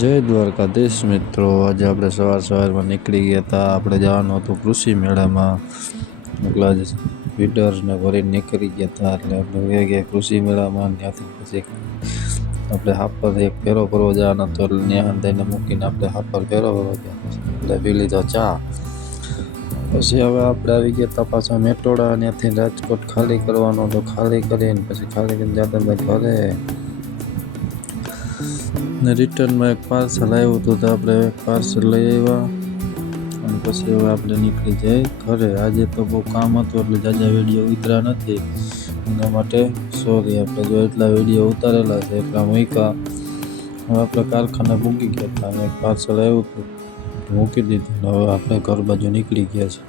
જય દ્વારકાધીશ મિત્રો, આજે આપણે સવારમાં નીકળી ગયા હતા. આપણે જવાનું હતું કૃષિ મેળામાં. એટલા જ ફીડર્સને ભરીને નીકળી ગયા હતા. એટલે આપણે ગયા કૃષિ મેળામાં. ત્યાંથી પછી આપણે હાપર એક ફેરો ફરવા જવાનો હતો. એટલે ત્યાં થઈને મૂકીને આપણે હાપર ફેરો ફરવા ગયા. એટલે પી લીધો ચા. પછી હવે આપણે આવી ગયા હતા પાછા મેટોડા. ત્યાંથી રાજકોટ ખાલી કરવાનો હતો. ખાલી કરીને પછી ખાલી કરીને જતા ઘરે ને રિટર્નમાં એક પાર્સલ આવ્યું હતું, તો આપણે એક પાર્સલ લઈ આવ્યા અને પછી હવે આપણે નીકળી જાય ઘરે. આજે તો બહુ કામ હતું એટલે જાજા વિડીયો ઉતર્યા નથી, એના માટે સોરી. આપણે જો એટલા વિડીયો ઉતારેલા છે એટલા મૂક્યા. હવે આપણે કારખાને પૂગી ગયા હતા અને એક પાર્સલ આવ્યું હતું મૂકી દીધું. હવે આપણે ઘર બાજુ નીકળી ગયા છે.